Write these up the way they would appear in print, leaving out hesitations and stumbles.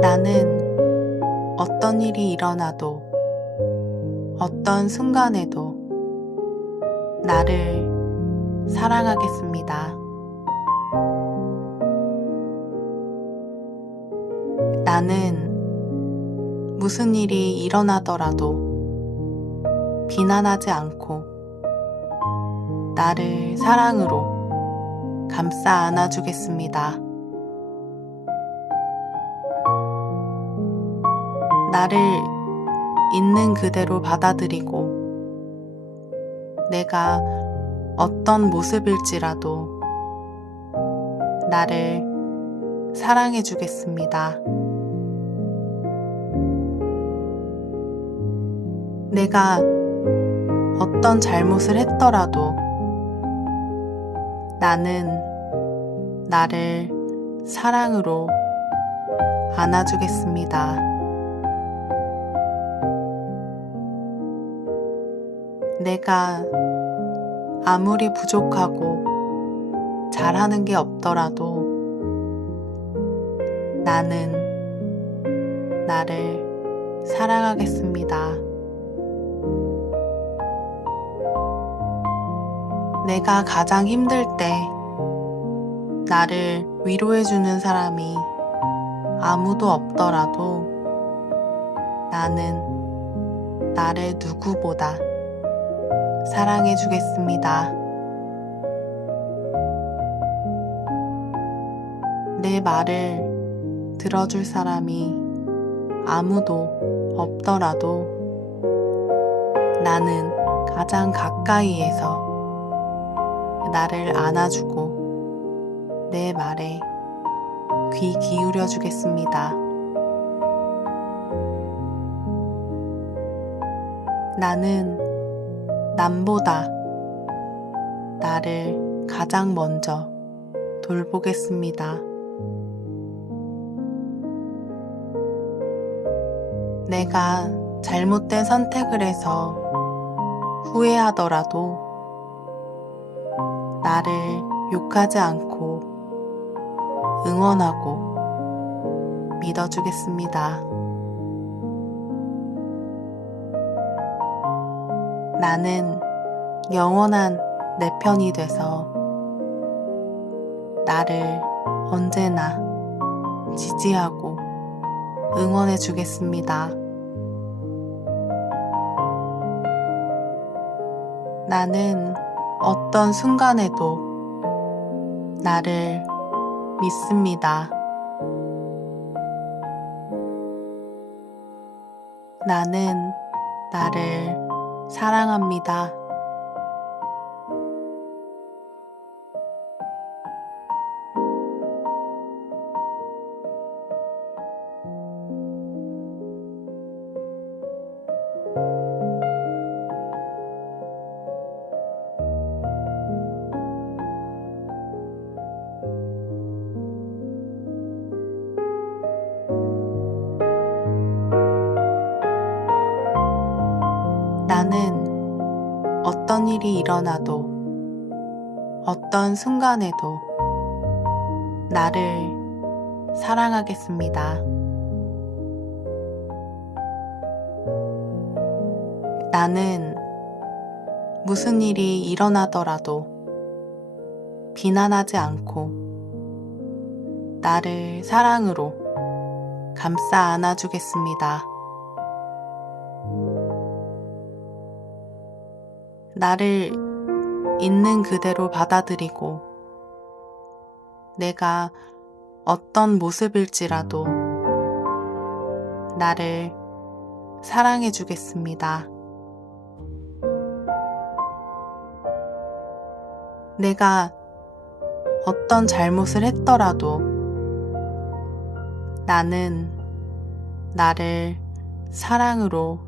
나는 어떤 일이 일어나도 어떤 순간에도 나를 사랑하겠습니다. 나는 무슨 일이 일어나더라도 비난하지 않고 나를 사랑으로 감싸 안아주겠습니다. 나를 있는 그대로 받아들이고 내가 어떤 모습일지라도 나를 사랑해 주겠습니다. 내가 어떤 잘못을 했더라도 나는 나를 사랑으로 안아주겠습니다. 내가 아무리 부족하고 잘하는 게 없더라도 나는 나를 사랑하겠습니다. 내가 가장 힘들 때 나를 위로해주는 사람이 아무도 없더라도 나는 나를 누구보다 사랑해주겠습니다. 내 말을 들어줄 사람이 아무도 없더라도 나는 가장 가까이에서 나를 안아주고 내 말에 귀 기울여 주겠습니다. 나는 남보다 나를 가장 먼저 돌보겠습니다. 내가 잘못된 선택을 해서 후회하더라도 나를 욕하지 않고 응원하고 믿어주겠습니다. 나는 영원한 내 편이 돼서 나를 언제나 지지하고 응원해 주겠습니다. 나는 어떤 순간에도 나를 믿습니다. 나는 나를 사랑합니다. 나는 어떤 일이 일어나도 어떤 순간에도 나를 사랑하겠습니다. 나는 무슨 일이 일어나더라도 비난하지 않고 나를 사랑으로 감싸 안아주겠습니다. 나를 있는 그대로 받아들이고 내가 어떤 모습일지라도 나를 사랑해 주겠습니다. 내가 어떤 잘못을 했더라도 나는 나를 사랑으로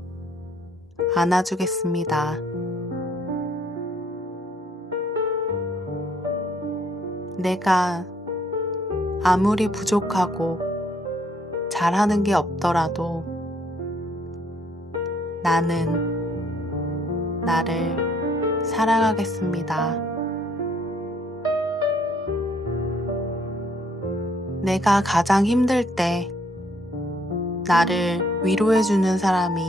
안아주겠습니다. 내가 아무리 부족하고 잘하는 게 없더라도 나는 나를 사랑하겠습니다. 내가 가장 힘들 때 나를 위로해주는 사람이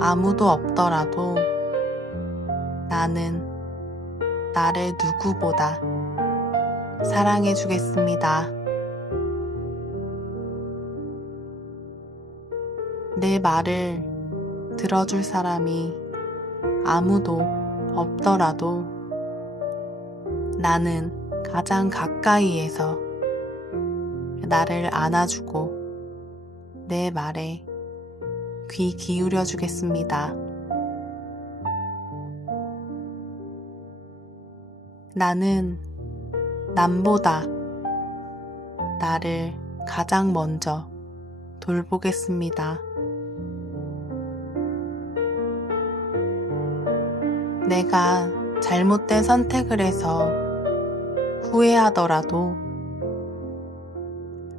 아무도 없더라도 나는 나를 누구보다 사랑해주겠습니다. 내 말을 들어줄 사람이 아무도 없더라도 나는 가장 가까이에서 나를 안아주고 내 말에 귀 기울여 주겠습니다. 나는 남보다 나를 가장 먼저 돌보겠습니다. 내가 잘못된 선택을 해서 후회하더라도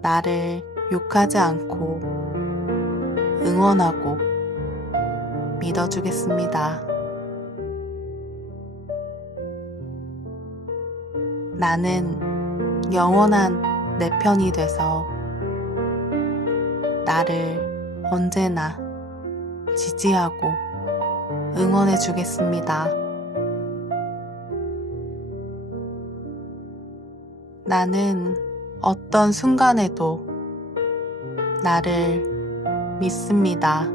나를 욕하지 않고 응원하고 믿어주겠습니다. 나는 영원한 내 편이 돼서 나를 언제나 지지하고 응원해 주겠습니다. 나는 어떤 순간에도 나를 믿습니다.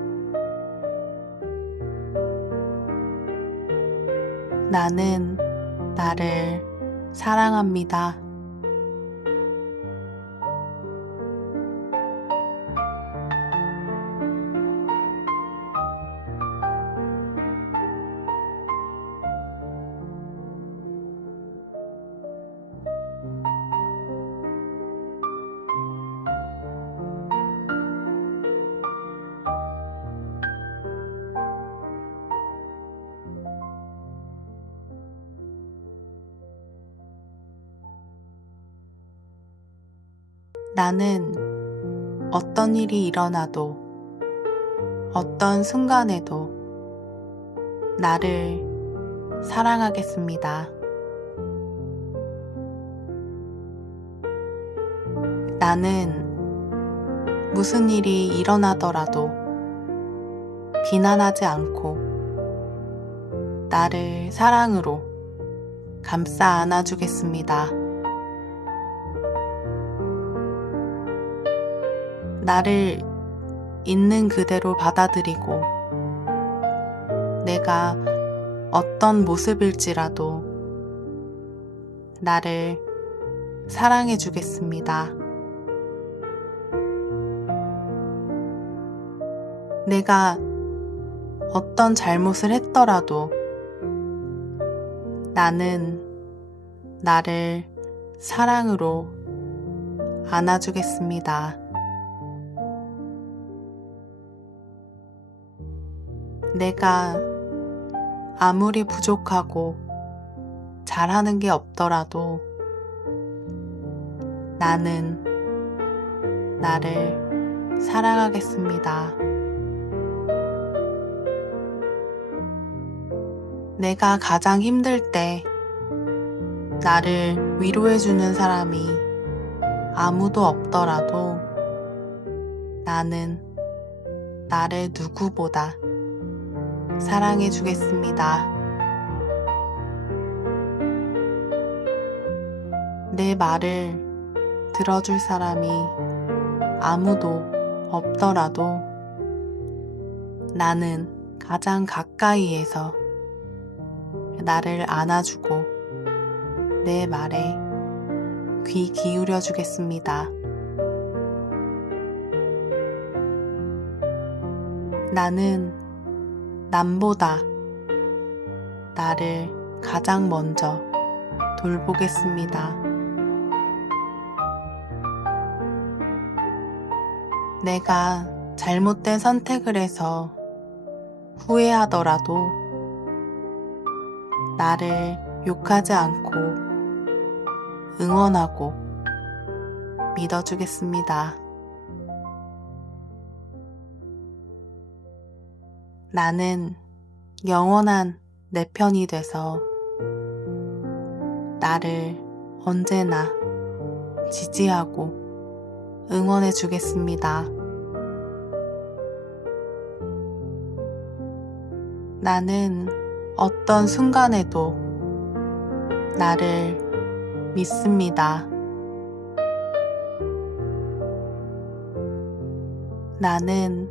나는 나를 사랑합니다. 나는 어떤 일이 일어나도 어떤 순간에도 나를 사랑하겠습니다. 나는 무슨 일이 일어나더라도 비난하지 않고 나를 사랑으로 감싸 안아주겠습니다. 나를 있는 그대로 받아들이고 내가 어떤 모습일지라도 나를 사랑해 주겠습니다. 내가 어떤 잘못을 했더라도 나는 나를 사랑으로 안아주겠습니다. 내가 아무리 부족하고 잘하는 게 없더라도 나는 나를 사랑하겠습니다. 내가 가장 힘들 때 나를 위로해주는 사람이 아무도 없더라도 나는 나를 누구보다 사랑해 주겠습니다. 내 말을 들어줄 사람이 아무도 없더라도 나는 가장 가까이에서 나를 안아주고 내 말에 귀 기울여 주겠습니다. 나는 남보다 나를 가장 먼저 돌보겠습니다. 내가 잘못된 선택을 해서 후회하더라도 나를 욕하지 않고 응원하고 믿어주겠습니다. 나는 영원한 내 편이 돼서 나를 언제나 지지하고 응원해 주겠습니다. 나는 어떤 순간에도 나를 믿습니다. 나는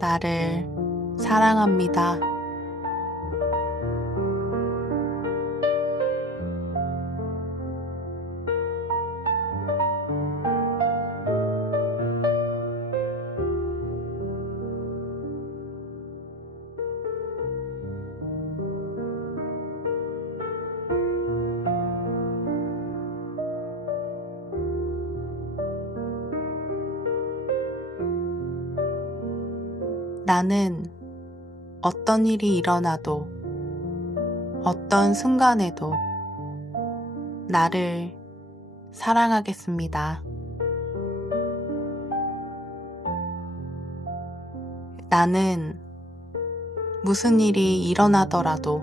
나를 사랑합니다. 나는 어떤 일이 일어나도 어떤 순간에도 나를 사랑하겠습니다. 나는 무슨 일이 일어나더라도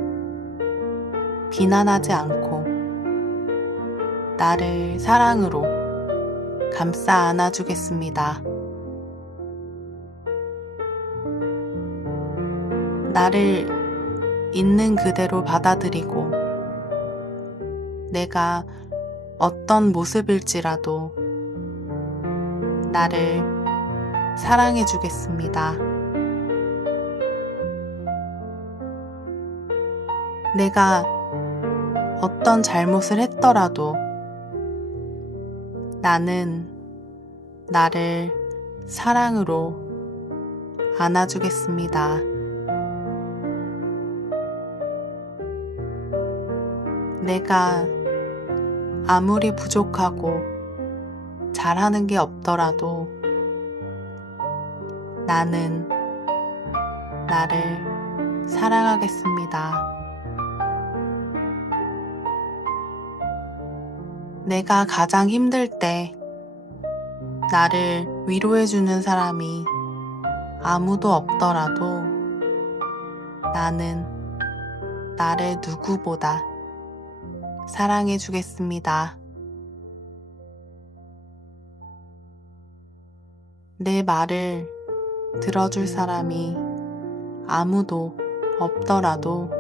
비난하지 않고 나를 사랑으로 감싸 안아주겠습니다. 나를 있는 그대로 받아들이고 내가 어떤 모습일지라도 나를 사랑해 주겠습니다. 내가 어떤 잘못을 했더라도 나는 나를 사랑으로 안아주겠습니다. 내가 아무리 부족하고 잘하는 게 없더라도 나는 나를 사랑하겠습니다. 내가 가장 힘들 때 나를 위로해주는 사람이 아무도 없더라도 나는 나를 누구보다 사랑해 주겠습니다. 내 말을 들어줄 사람이 아무도 없더라도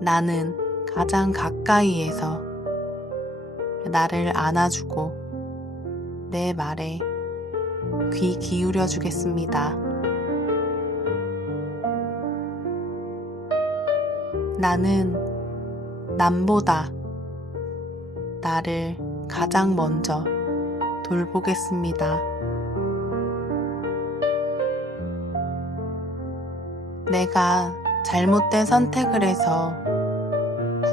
나는 가장 가까이에서 나를 안아주고 내 말에 귀 기울여 주겠습니다. 나는 남보다 나를 가장 먼저 돌보겠습니다. 내가 잘못된 선택을 해서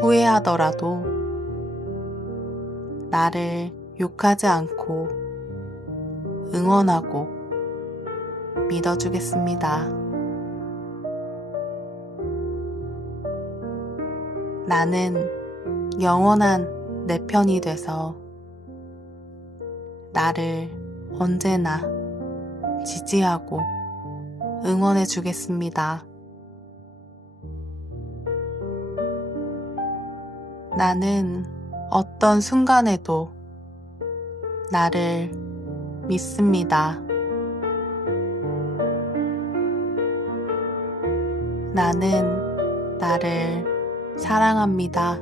후회하더라도 나를 욕하지 않고 응원하고 믿어주겠습니다. 나는 영원한 내 편이 돼서 나를 언제나 지지하고 응원해 주겠습니다. 나는 어떤 순간에도 나를 믿습니다. 나는 나를 사랑합니다.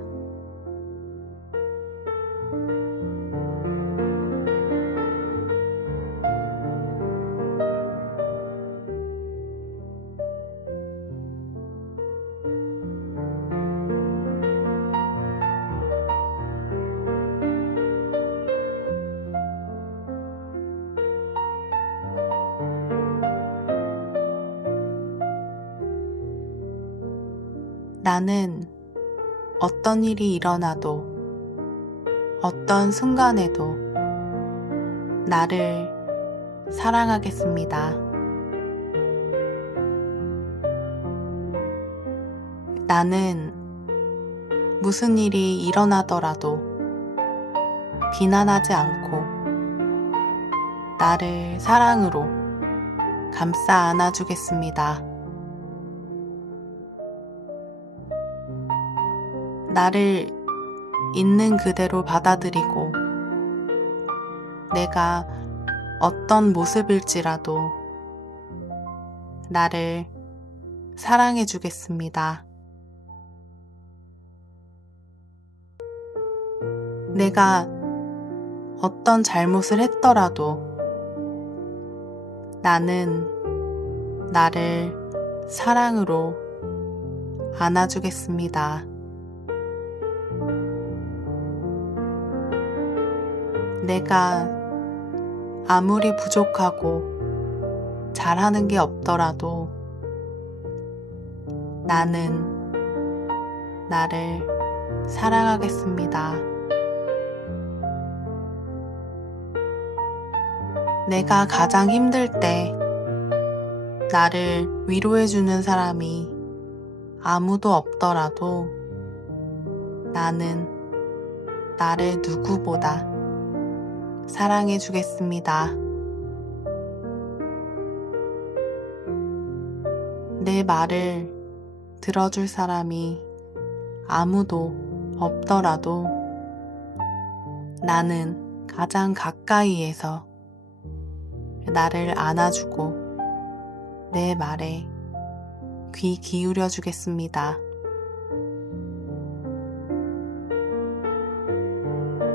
나는 어떤 일이 일어나도 어떤 순간에도 나를 사랑하겠습니다. 나는 무슨 일이 일어나더라도 비난하지 않고 나를 사랑으로 감싸 안아주겠습니다. 나를 있는 그대로 받아들이고 내가 어떤 모습일지라도 나를 사랑해 주겠습니다. 내가 어떤 잘못을 했더라도 나는 나를 사랑으로 안아주겠습니다. 내가 아무리 부족하고 잘하는 게 없더라도 나는 나를 사랑하겠습니다. 내가 가장 힘들 때 나를 위로해주는 사람이 아무도 없더라도 나는 나를 누구보다 사랑해주겠습니다. 내 말을 들어줄 사람이 아무도 없더라도 나는 가장 가까이에서 나를 안아주고 내 말에 귀 기울여 주겠습니다.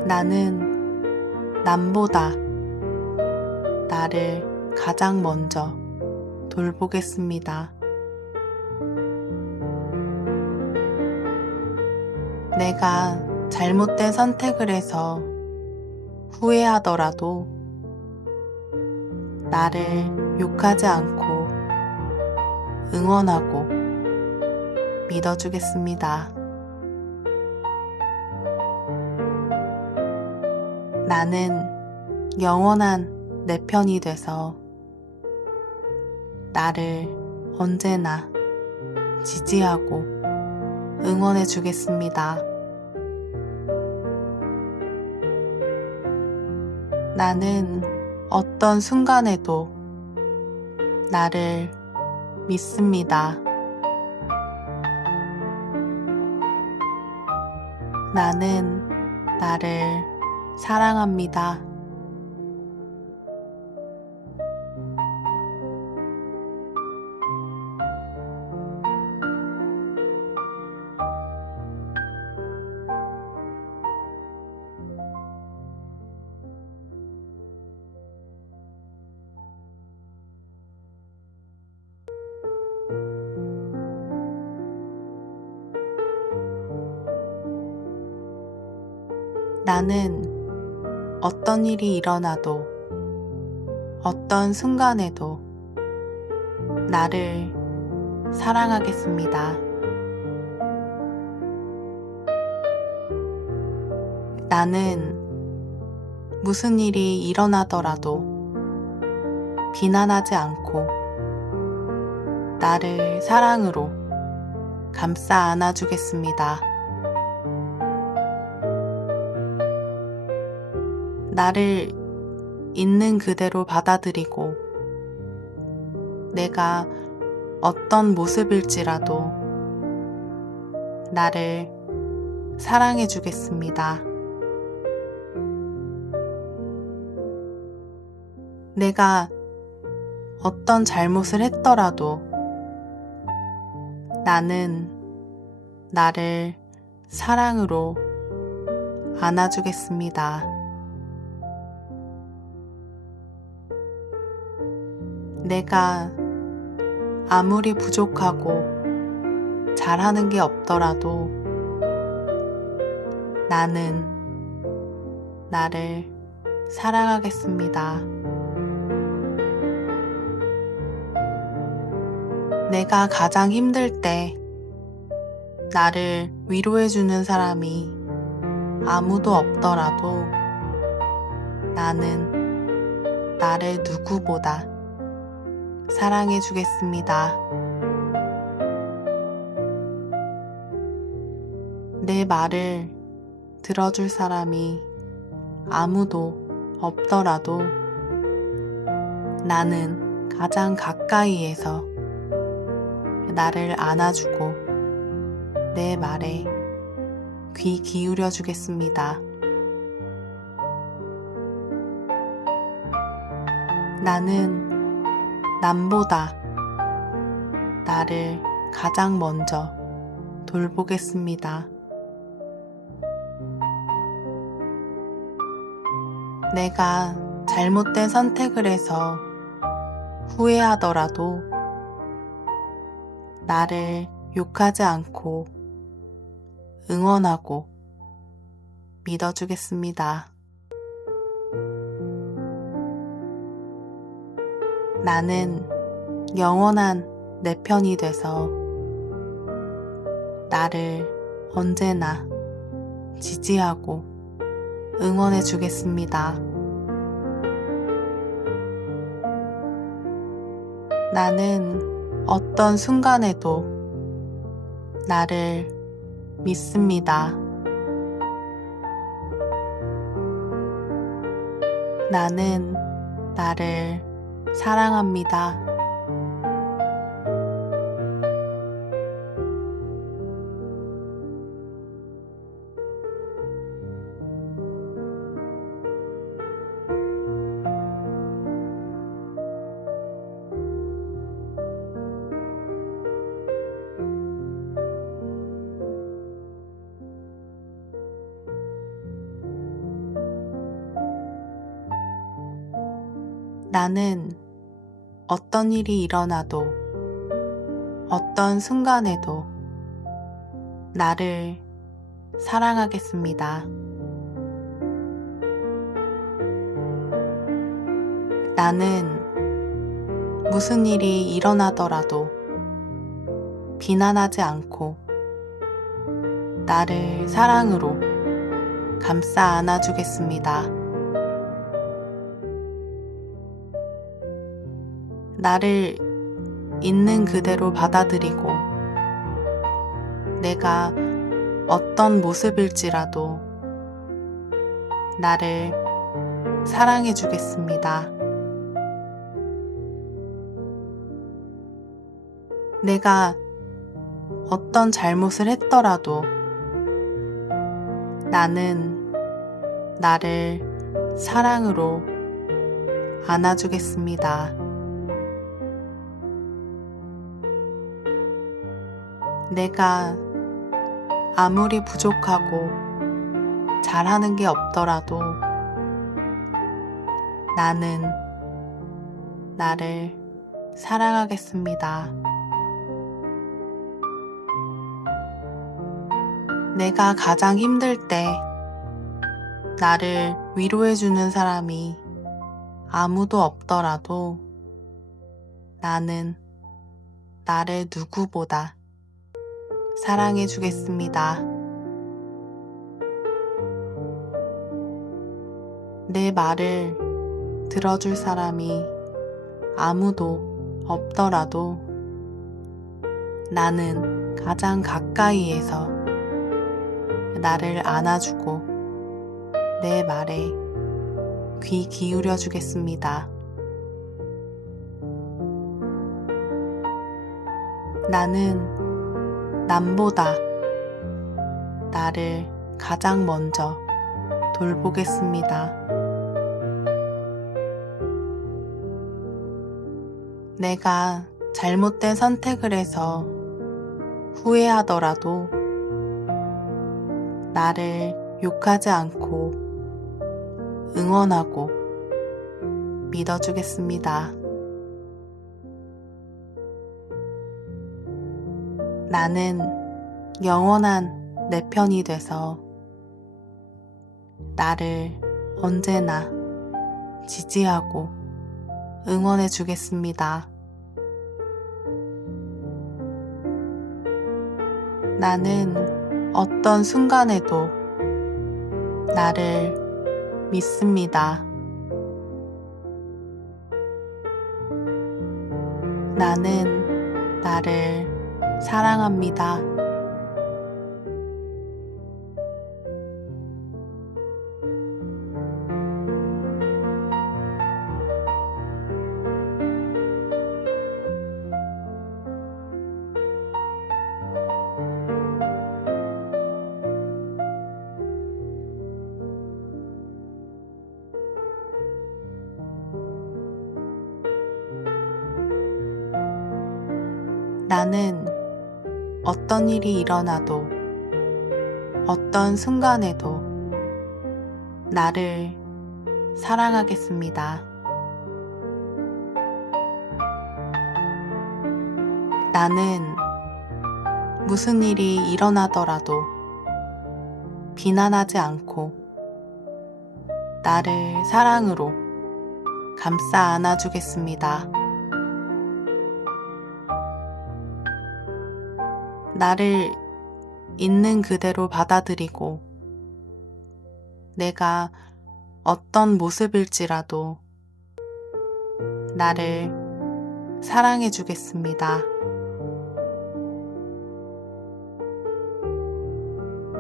나는 남보다 나를 가장 먼저 돌보겠습니다. 내가 잘못된 선택을 해서 후회하더라도 나를 욕하지 않고 응원하고 믿어주겠습니다. 나는 영원한 내 편이 돼서 나를 언제나 지지하고 응원해 주겠습니다. 나는 어떤 순간에도 나를 믿습니다. 나는 나를 사랑합니다. 나는 어떤 일이 일어나도 어떤 순간에도 나를 사랑하겠습니다. 나는 무슨 일이 일어나더라도 비난하지 않고 나를 사랑으로 감싸 안아주겠습니다. 나를 있는 그대로 받아들이고 내가 어떤 모습일지라도 나를 사랑해 주겠습니다. 내가 어떤 잘못을 했더라도 나는 나를 사랑으로 안아주겠습니다. 내가 아무리 부족하고 잘하는 게 없더라도 나는 나를 사랑하겠습니다. 내가 가장 힘들 때 나를 위로해주는 사람이 아무도 없더라도 나는 나를 누구보다 사랑해 주겠습니다. 내 말을 들어줄 사람이 아무도 없더라도 나는 가장 가까이에서 나를 안아주고 내 말에 귀 기울여 주겠습니다. 나는 남보다 나를 가장 먼저 돌보겠습니다. 내가 잘못된 선택을 해서 후회하더라도 나를 욕하지 않고 응원하고 믿어주겠습니다. 나는 영원한 내 편이 돼서 나를 언제나 지지하고 응원해 주겠습니다. 나는 어떤 순간에도 나를 믿습니다. 나는 나를 사랑합니다. 나는 어떤 일이 일어나도 어떤 순간에도 나를 사랑하겠습니다. 나는 무슨 일이 일어나더라도 비난하지 않고 나를 사랑으로 감싸 안아주겠습니다. 나를 있는 그대로 받아들이고 내가 어떤 모습일지라도 나를 사랑해 주겠습니다. 내가 어떤 잘못을 했더라도 나는 나를 사랑으로 안아주겠습니다. 내가 아무리 부족하고 잘하는 게 없더라도 나는 나를 사랑하겠습니다. 내가 가장 힘들 때 나를 위로해주는 사람이 아무도 없더라도 나는 나를 누구보다 사랑해 주겠습니다. 내 말을 들어줄 사람이 아무도 없더라도 나는 가장 가까이에서 나를 안아주고 내 말에 귀 기울여 주겠습니다. 나는 남보다 나를 가장 먼저 돌보겠습니다. 내가 잘못된 선택을 해서 후회하더라도 나를 욕하지 않고 응원하고 믿어주겠습니다. 나는 영원한 내 편이 돼서 나를 언제나 지지하고 응원해 주겠습니다. 나는 어떤 순간에도 나를 믿습니다. 나는 나를 사랑합니다. 나는 어떤 일이 일어나도 어떤 순간에도 나를 사랑하겠습니다. 나는 무슨 일이 일어나더라도 비난하지 않고 나를 사랑으로 감싸 안아주겠습니다. 나를 있는 그대로 받아들이고 내가 어떤 모습일지라도 나를 사랑해 주겠습니다.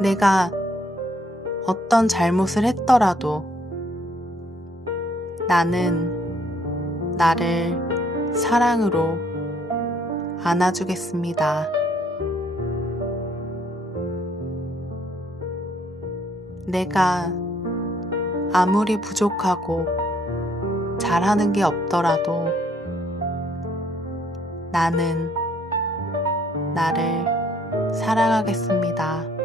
내가 어떤 잘못을 했더라도 나는 나를 사랑으로 안아주겠습니다. 내가 아무리 부족하고 잘하는 게 없더라도 나는 나를 사랑하겠습니다.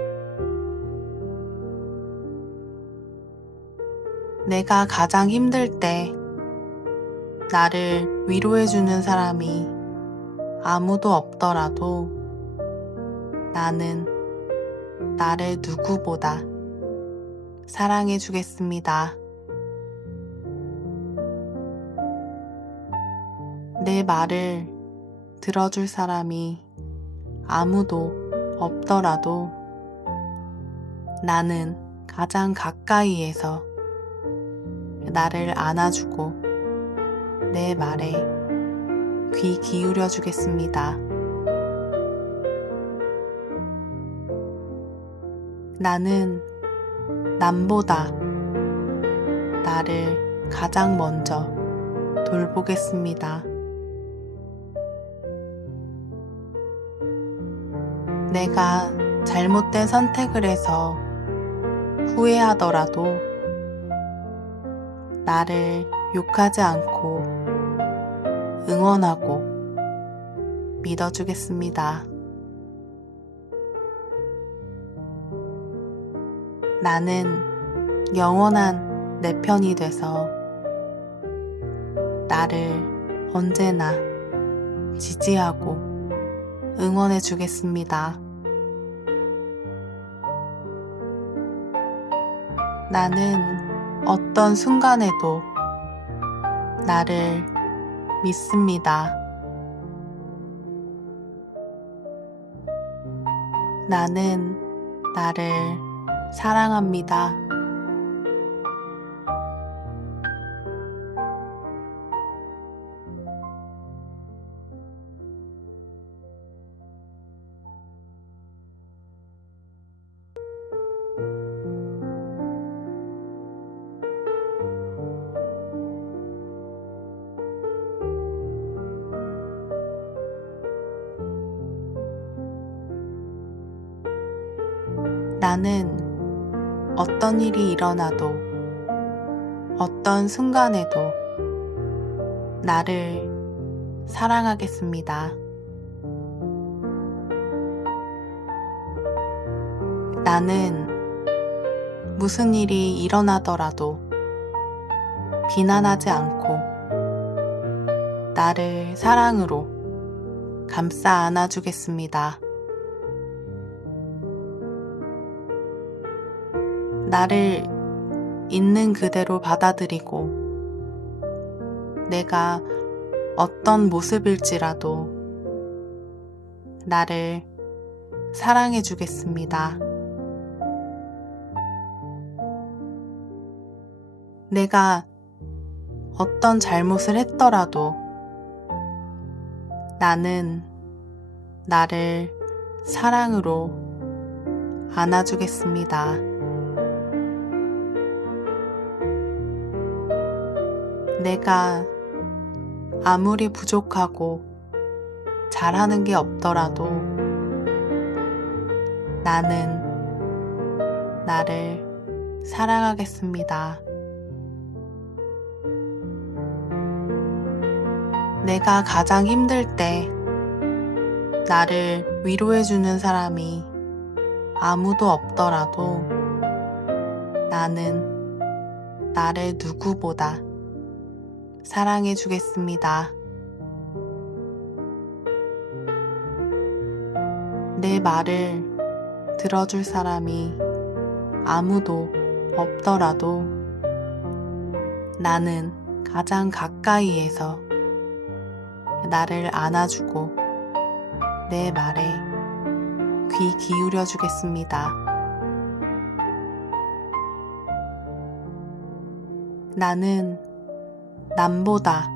내가 가장 힘들 때 나를 위로해주는 사람이 아무도 없더라도 나는 나를 누구보다 사랑해주겠습니다. 내 말을 들어줄 사람이 아무도 없더라도 나는 가장 가까이에서 나를 안아주고 내 말에 귀 기울여 주겠습니다. 나는 남보다 나를 가장 먼저 돌보겠습니다. 내가 잘못된 선택을 해서 후회하더라도 나를 욕하지 않고 응원하고 믿어주겠습니다. 나는 영원한 내 편이 돼서 나를 언제나 지지하고 응원해 주겠습니다. 나는 어떤 순간에도 나를 믿습니다. 나는 나를 사랑합니다. 나는 어떤 일이 일어나도 어떤 순간에도 나를 사랑하겠습니다. 나는 무슨 일이 일어나더라도 비난하지 않고 나를 사랑으로 감싸 안아주겠습니다. 나를 있는 그대로 받아들이고 내가 어떤 모습일지라도 나를 사랑해 주겠습니다. 내가 어떤 잘못을 했더라도 나는 나를 사랑으로 안아주겠습니다. 내가 아무리 부족하고 잘하는 게 없더라도 나는 나를 사랑하겠습니다. 내가 가장 힘들 때 나를 위로해주는 사람이 아무도 없더라도 나는 나를 누구보다 사랑해주겠습니다. 내 말을 들어줄 사람이 아무도 없더라도 나는 가장 가까이에서 나를 안아주고 내 말에 귀 기울여 주겠습니다. 나는 남보다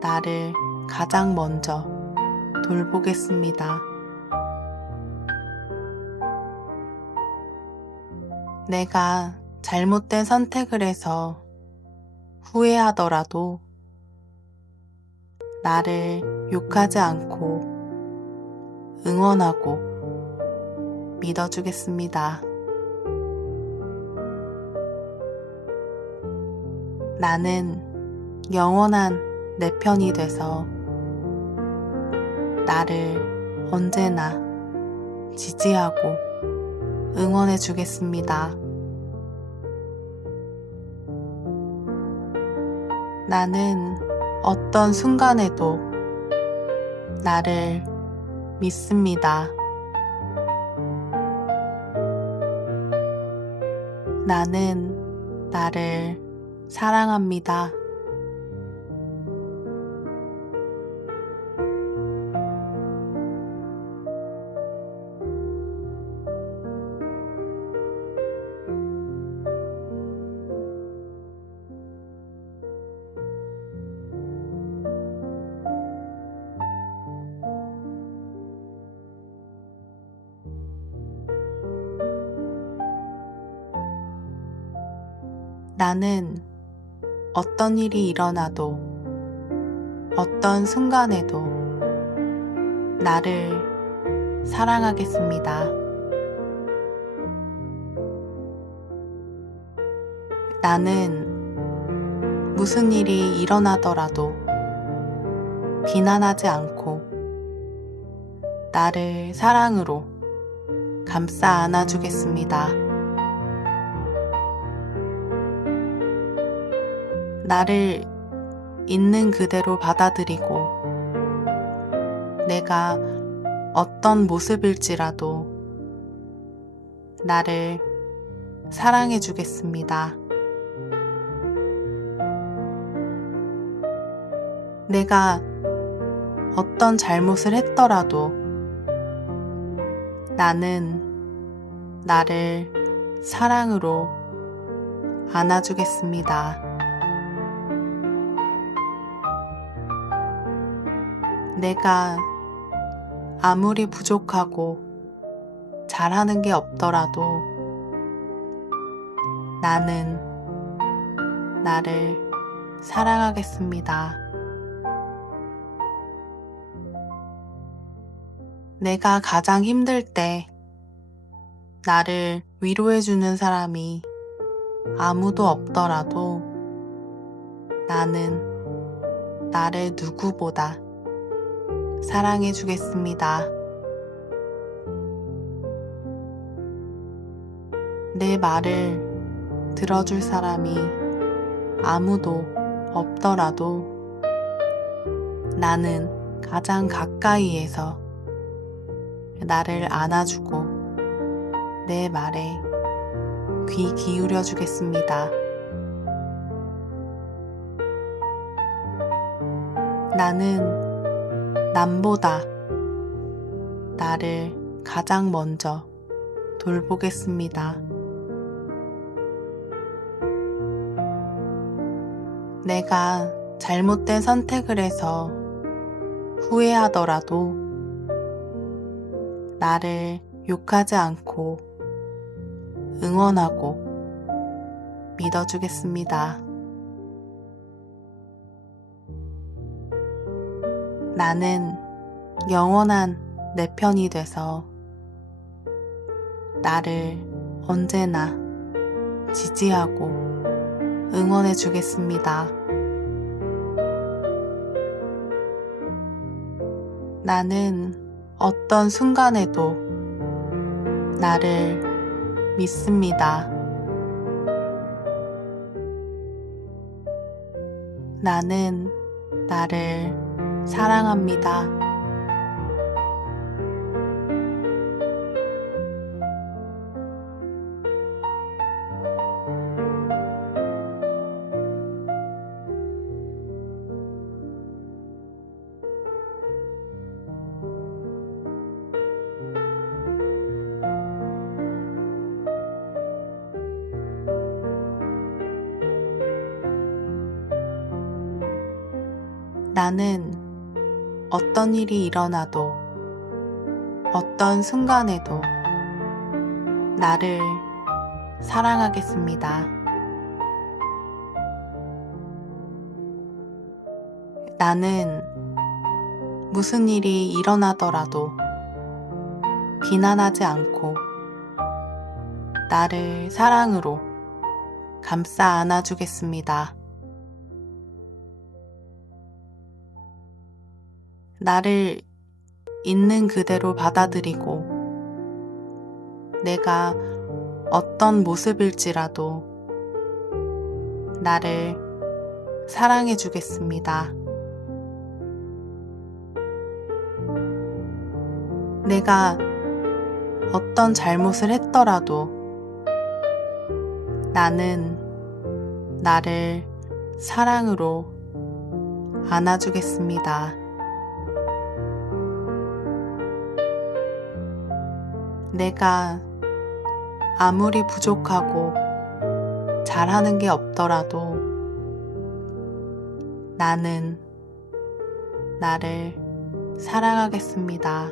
나를 가장 먼저 돌보겠습니다. 내가 잘못된 선택을 해서 후회하더라도 나를 욕하지 않고 응원하고 믿어주겠습니다. 나는 영원한 내 편이 돼서 나를 언제나 지지하고 응원해 주겠습니다. 나는 어떤 순간에도 나를 믿습니다. 나는 나를 사랑합니다. 나는 어떤 일이 일어나도 어떤 순간에도 나를 사랑하겠습니다. 나는 무슨 일이 일어나더라도 비난하지 않고 나를 사랑으로 감싸 안아주겠습니다. 나를 있는 그대로 받아들이고 내가 어떤 모습일지라도 나를 사랑해 주겠습니다. 내가 어떤 잘못을 했더라도 나는 나를 사랑으로 안아주겠습니다. 내가 아무리 부족하고 잘하는 게 없더라도 나는 나를 사랑하겠습니다. 내가 가장 힘들 때 나를 위로해주는 사람이 아무도 없더라도 나는 나를 누구보다 사랑해주겠습니다. 내 말을 들어줄 사람이 아무도 없더라도 나는 가장 가까이에서 나를 안아주고 내 말에 귀 기울여 주겠습니다. 나는 남보다 나를 가장 먼저 돌보겠습니다. 내가 잘못된 선택을 해서 후회하더라도 나를 욕하지 않고 응원하고 믿어주겠습니다. 나는 영원한 내 편이 돼서 나를 언제나 지지하고 응원해 주겠습니다. 나는 어떤 순간에도 나를 믿습니다. 나는 나를 사랑합니다. 나는 어떤 일이 일어나도 어떤 순간에도 나를 사랑하겠습니다. 나는 무슨 일이 일어나더라도 비난하지 않고 나를 사랑으로 감싸 안아주겠습니다. 나를 있는 그대로 받아들이고 내가 어떤 모습일지라도 나를 사랑해 주겠습니다. 내가 어떤 잘못을 했더라도 나는 나를 사랑으로 안아주겠습니다. 내가 아무리 부족하고 잘하는 게 없더라도 나는 나를 사랑하겠습니다.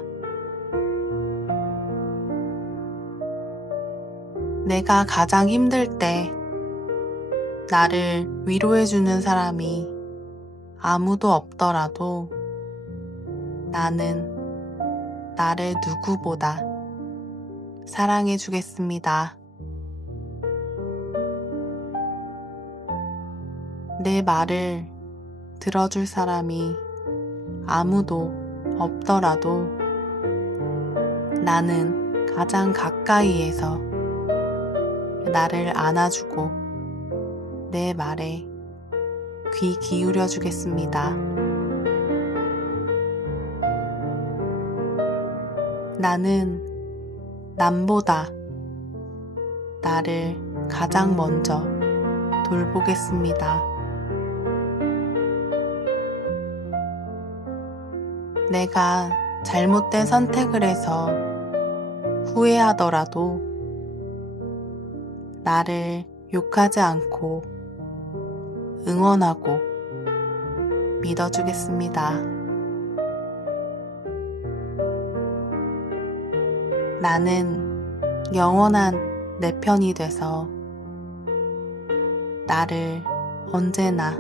내가 가장 힘들 때 나를 위로해주는 사람이 아무도 없더라도 나는 나를 누구보다 사랑해주겠습니다. 내 말을 들어줄 사람이 아무도 없더라도 나는 가장 가까이에서 나를 안아주고 내 말에 귀 기울여 주겠습니다. 나는 남보다 나를 가장 먼저 돌보겠습니다. 내가 잘못된 선택을 해서 후회하더라도 나를 욕하지 않고 응원하고 믿어주겠습니다. 나는 영원한 내 편이 돼서 나를 언제나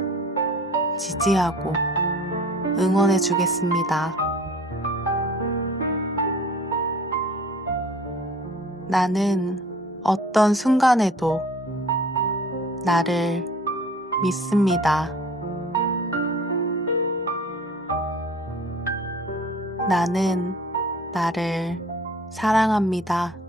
지지하고 응원해 주겠습니다. 나는 어떤 순간에도 나를 믿습니다. 나는 나를 사랑합니다.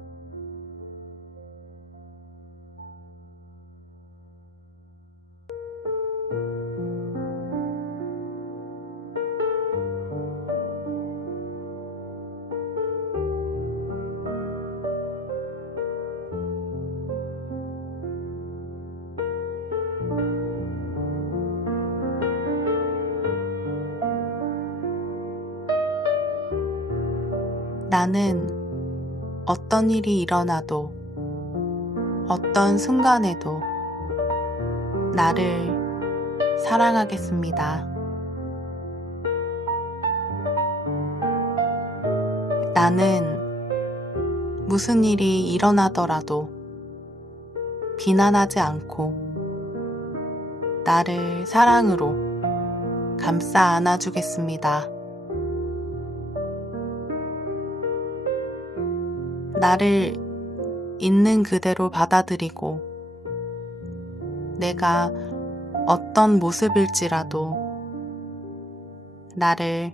나는 어떤 일이 일어나도 어떤 순간에도 나를 사랑하겠습니다. 나는 무슨 일이 일어나더라도 비난하지 않고 나를 사랑으로 감싸 안아주겠습니다. 나를 있는 그대로 받아들이고 내가 어떤 모습일지라도 나를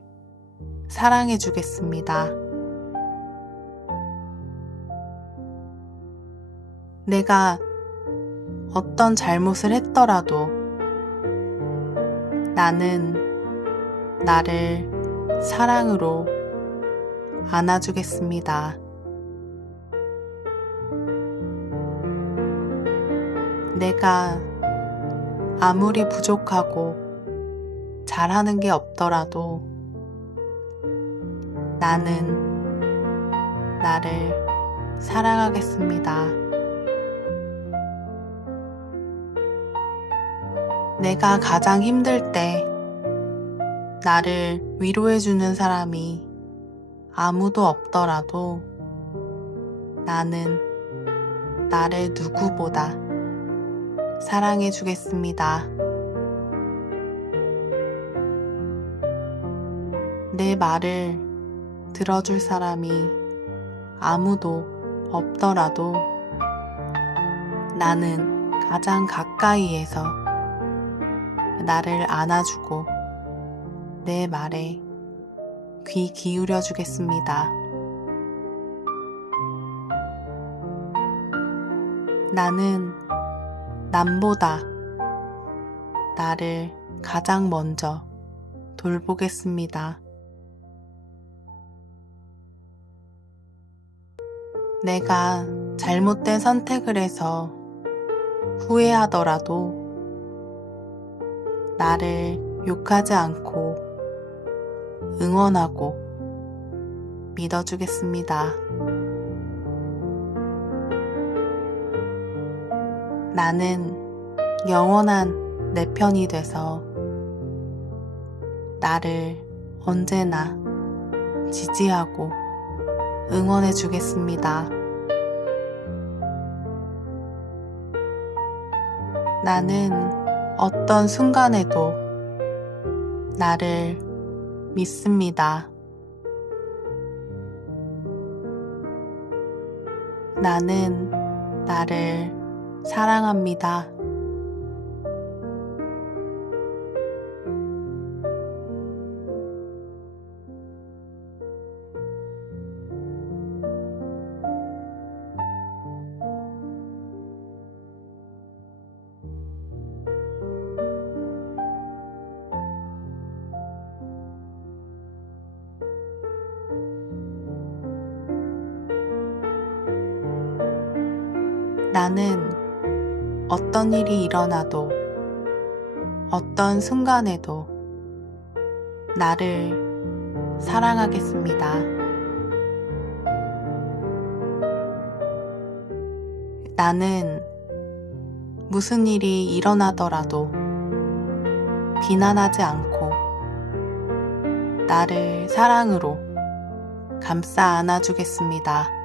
사랑해 주겠습니다. 내가 어떤 잘못을 했더라도 나는 나를 사랑으로 안아주겠습니다. 내가 아무리 부족하고 잘하는 게 없더라도 나는 나를 사랑하겠습니다. 내가 가장 힘들 때 나를 위로해주는 사람이 아무도 없더라도 나는 나를 누구보다 사랑해주겠습니다. 내 말을 들어줄 사람이 아무도 없더라도 나는 가장 가까이에서 나를 안아주고 내 말에 귀 기울여 주겠습니다. 나는 남보다 나를 가장 먼저 돌보겠습니다. 내가 잘못된 선택을 해서 후회하더라도 나를 욕하지 않고 응원하고 믿어주겠습니다. 나는 영원한 내 편이 돼서 나를 언제나 지지하고 응원해 주겠습니다. 나는 어떤 순간에도 나를 믿습니다. 나는 나를 사랑합니다. 나는 어떤 일이 일어나도 어떤 순간에도 나를 사랑하겠습니다. 나는 무슨 일이 일어나더라도 비난하지 않고 나를 사랑으로 감싸 안아주겠습니다.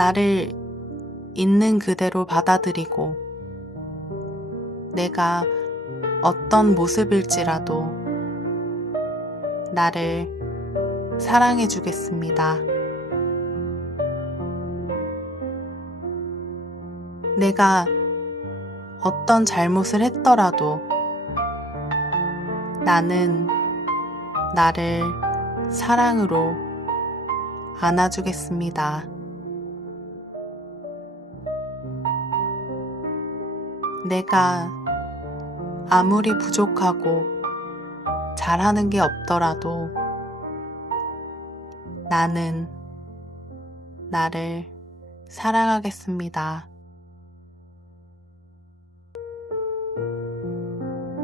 나를 있는 그대로 받아들이고 내가 어떤 모습일지라도 나를 사랑해 주겠습니다. 내가 어떤 잘못을 했더라도 나는 나를 사랑으로 안아주겠습니다. 내가 아무리 부족하고 잘하는 게 없더라도 나는 나를 사랑하겠습니다.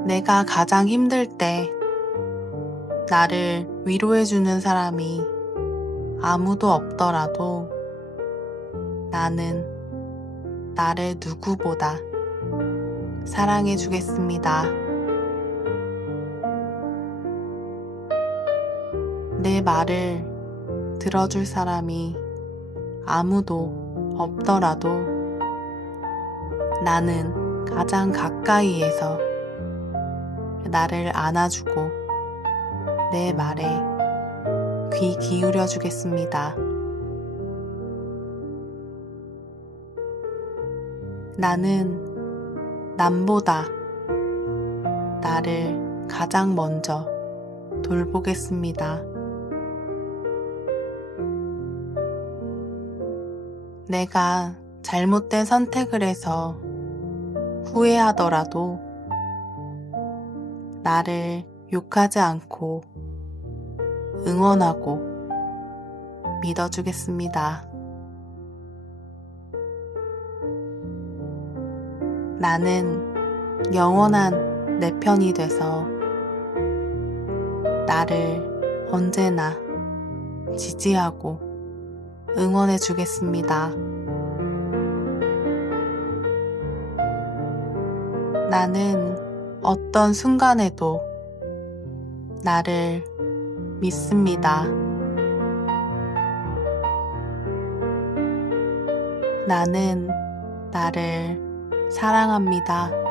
내가 가장 힘들 때 나를 위로해주는 사람이 아무도 없더라도 나는 나를 누구보다 사랑해 주겠습니다. 내 말을 들어줄 사람이 아무도 없더라도 나는 가장 가까이에서 나를 안아주고 내 말에 귀 기울여 주겠습니다. 나는 남보다 나를 가장 먼저 돌보겠습니다. 내가 잘못된 선택을 해서 후회하더라도 나를 욕하지 않고 응원하고 믿어주겠습니다. 나는 영원한 내 편이 돼서 나를 언제나 지지하고 응원해 주겠습니다. 나는 어떤 순간에도 나를 믿습니다. 나는 나를 사랑합니다.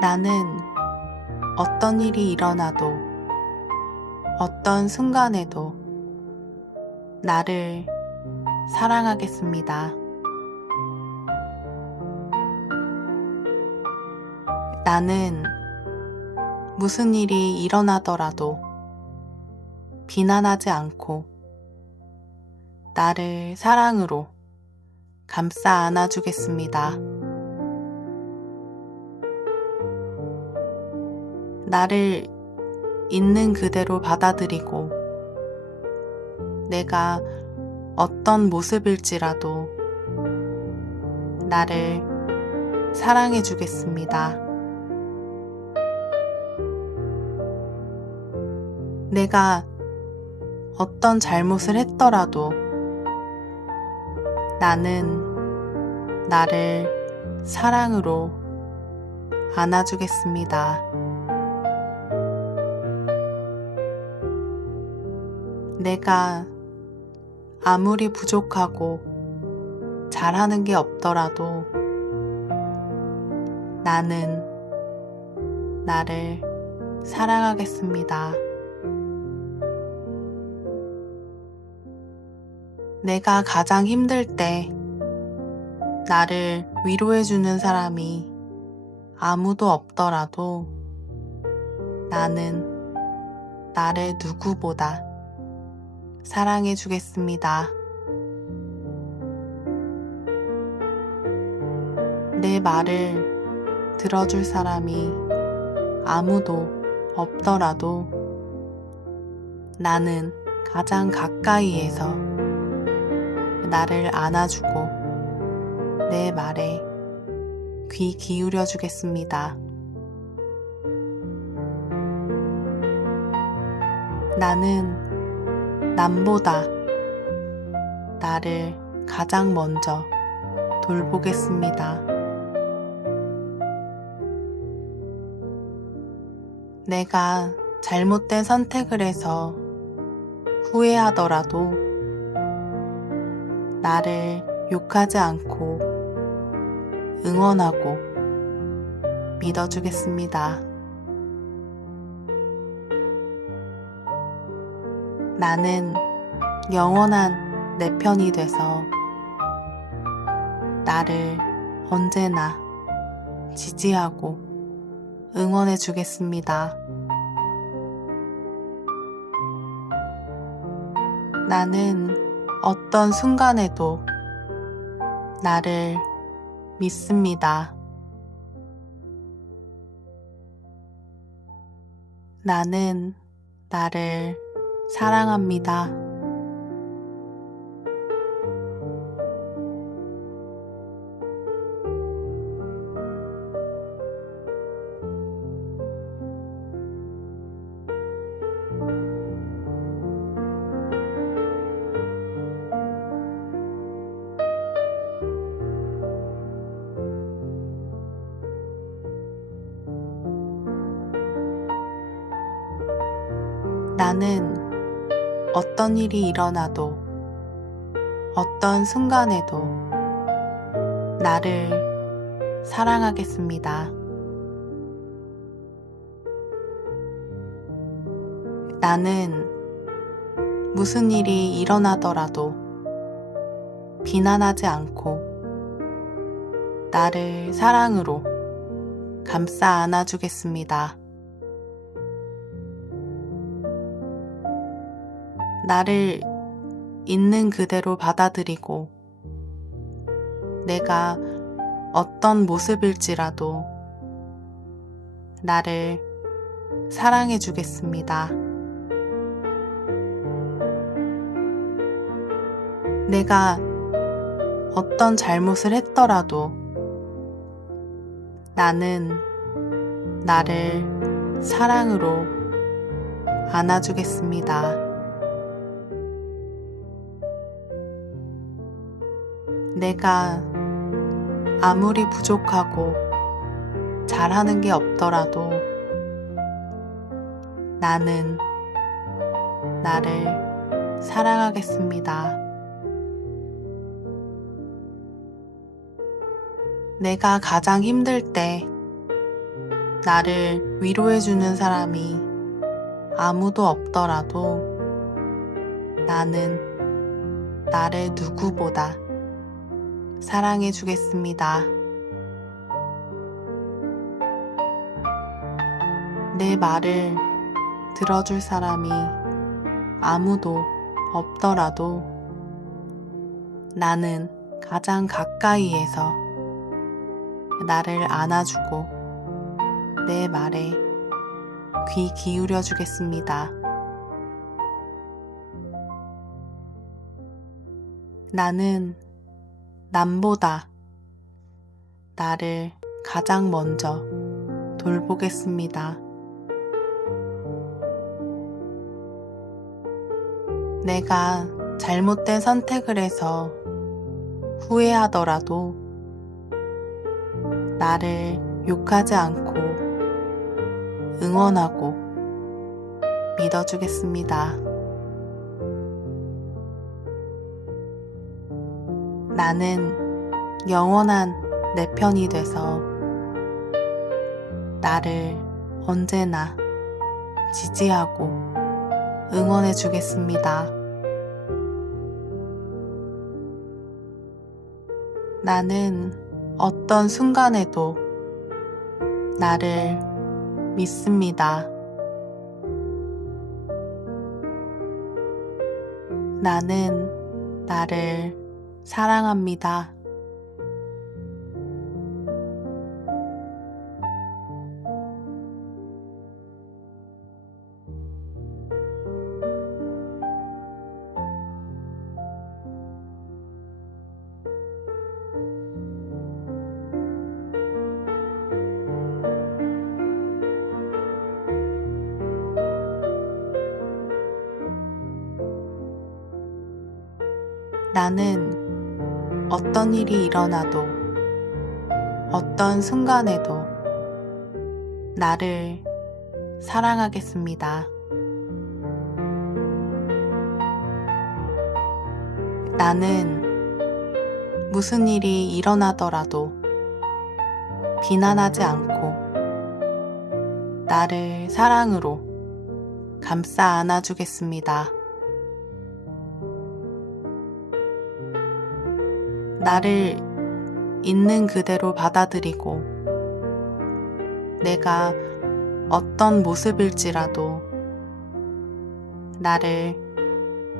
나는 어떤 일이 일어나도 어떤 순간에도 나를 사랑하겠습니다. 나는 무슨 일이 일어나더라도 비난하지 않고 나를 사랑으로 감싸 안아주겠습니다. 나를 있는 그대로 받아들이고 내가 어떤 모습일지라도 나를 사랑해 주겠습니다. 내가 어떤 잘못을 했더라도 나는 나를 사랑으로 안아주겠습니다. 내가 아무리 부족하고 잘하는 게 없더라도 나는 나를 사랑하겠습니다. 내가 가장 힘들 때 나를 위로해주는 사람이 아무도 없더라도 나는 나를 누구보다 사랑해 주겠습니다. 내 말을 들어줄 사람이 아무도 없더라도 나는 가장 가까이에서 나를 안아주고 내 말에 귀 기울여 주겠습니다. 나는 남보다 나를 가장 먼저 돌보겠습니다. 내가 잘못된 선택을 해서 후회하더라도 나를 욕하지 않고 응원하고 믿어주겠습니다. 나는 영원한 내 편이 돼서 나를 언제나 지지하고 응원해 주겠습니다. 나는 어떤 순간에도 나를 믿습니다. 나는 나를 사랑합니다. 나는 어떤 일이 일어나도 어떤 순간에도 나를 사랑하겠습니다. 나는 무슨 일이 일어나더라도 비난하지 않고 나를 사랑으로 감싸 안아주겠습니다. 나를 있는 그대로 받아들이고 내가 어떤 모습일지라도 나를 사랑해 주겠습니다. 내가 어떤 잘못을 했더라도 나는 나를 사랑으로 안아주겠습니다. 내가 아무리 부족하고 잘하는 게 없더라도 나는 나를 사랑하겠습니다. 내가 가장 힘들 때 나를 위로해주는 사람이 아무도 없더라도 나는 나를 누구보다 사랑해주겠습니다. 내 말을 들어줄 사람이 아무도 없더라도 나는 가장 가까이에서 나를 안아주고 내 말에 귀 기울여 주겠습니다. 나는 남보다 나를 가장 먼저 돌보겠습니다. 내가 잘못된 선택을 해서 후회하더라도 나를 욕하지 않고 응원하고 믿어주겠습니다. 나는 영원한 내 편이 돼서 나를 언제나 지지하고 응원해 주겠습니다. 나는 어떤 순간에도 나를 믿습니다. 나는 나를 사랑합니다. 나는 어떤 일이 일어나도 어떤 순간에도 나를 사랑하겠습니다. 나는 무슨 일이 일어나더라도 비난하지 않고 나를 사랑으로 감싸 안아주겠습니다. 나를 있는 그대로 받아들이고 내가 어떤 모습일지라도 나를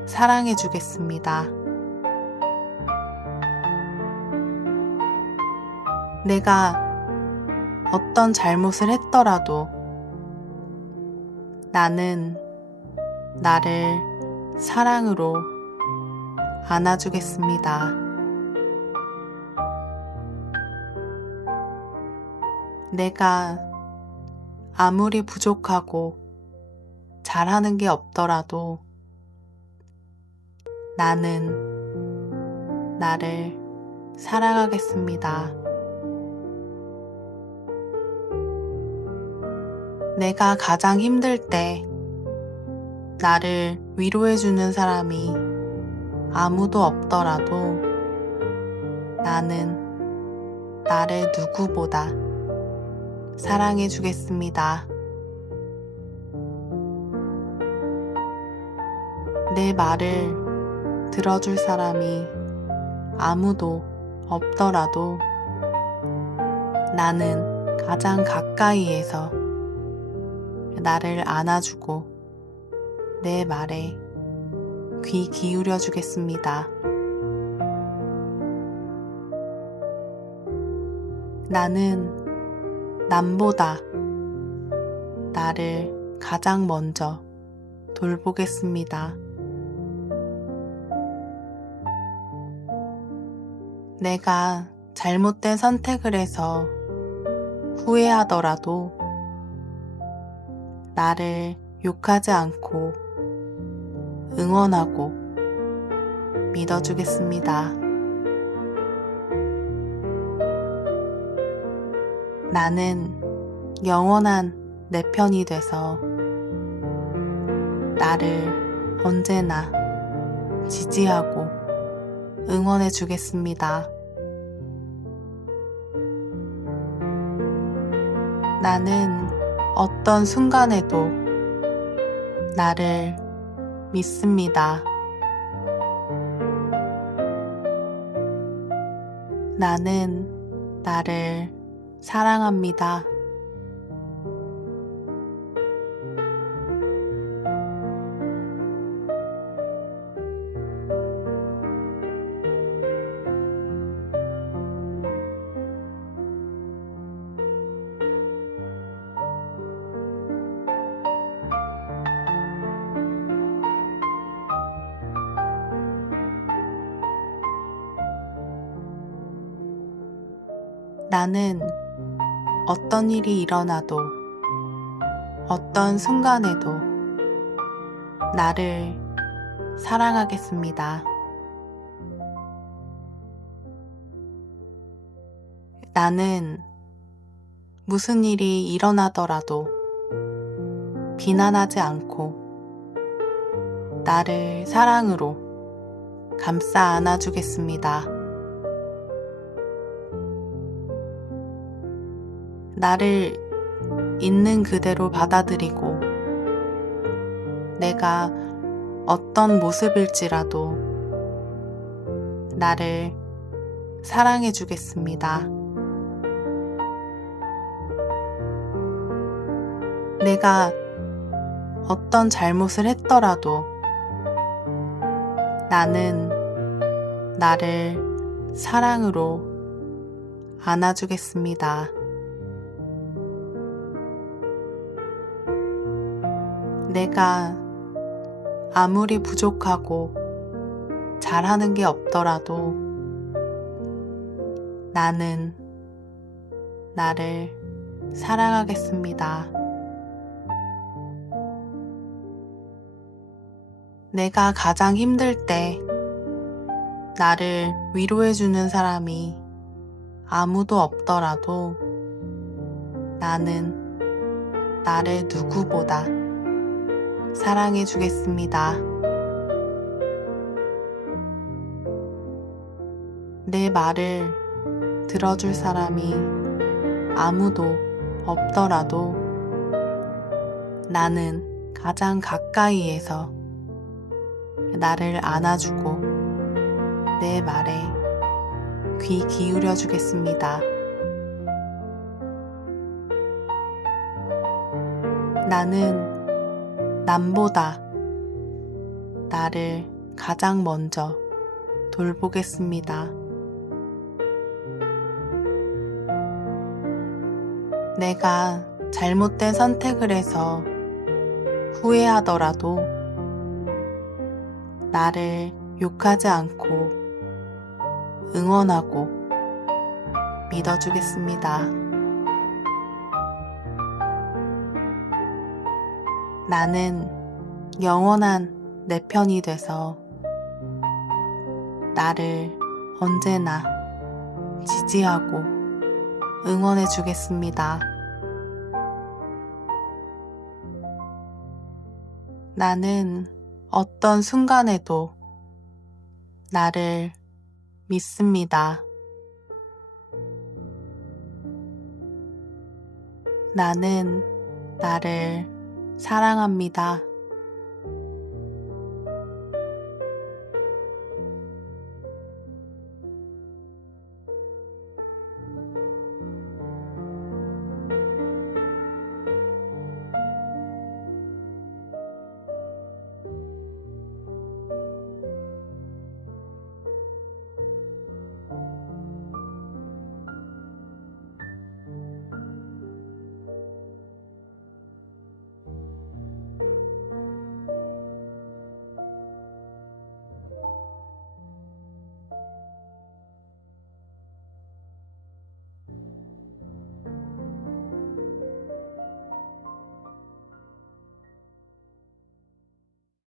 사랑해 주겠습니다. 내가 어떤 잘못을 했더라도 나는 나를 사랑으로 안아주겠습니다. 내가 아무리 부족하고 잘하는 게 없더라도 나는 나를 사랑하겠습니다. 내가 가장 힘들 때 나를 위로해주는 사람이 아무도 없더라도 나는 나를 누구보다 사랑해주겠습니다. 내 말을 들어줄 사람이 아무도 없더라도 나는 가장 가까이에서 나를 안아주고 내 말에 귀 기울여 주겠습니다. 나는 남보다 나를 가장 먼저 돌보겠습니다. 내가 잘못된 선택을 해서 후회하더라도 나를 욕하지 않고 응원하고 믿어주겠습니다. 나는 영원한 내 편이 돼서 나를 언제나 지지하고 응원해 주겠습니다. 나는 어떤 순간에도 나를 믿습니다. 나는 나를 사랑합니다. 나는 어떤 일이 일어나도 어떤 순간에도 나를 사랑하겠습니다. 나는 무슨 일이 일어나더라도 비난하지 않고 나를 사랑으로 감싸 안아주겠습니다. 나를 있는 그대로 받아들이고 내가 어떤 모습일지라도 나를 사랑해 주겠습니다. 내가 어떤 잘못을 했더라도 나는 나를 사랑으로 안아주겠습니다. 내가 아무리 부족하고 잘하는 게 없더라도 나는 나를 사랑하겠습니다. 내가 가장 힘들 때 나를 위로해주는 사람이 아무도 없더라도 나는 나를 누구보다 사랑해 주겠습니다. 내 말을 들어줄 사람이 아무도 없더라도 나는 가장 가까이에서 나를 안아주고 내 말에 귀 기울여 주겠습니다. 나는 남보다 나를 가장 먼저 돌보겠습니다. 내가 잘못된 선택을 해서 후회하더라도 나를 욕하지 않고 응원하고 믿어주겠습니다. 나는 영원한 내 편이 돼서 나를 언제나 지지하고 응원해 주겠습니다. 나는 어떤 순간에도 나를 믿습니다. 나는 나를 사랑합니다.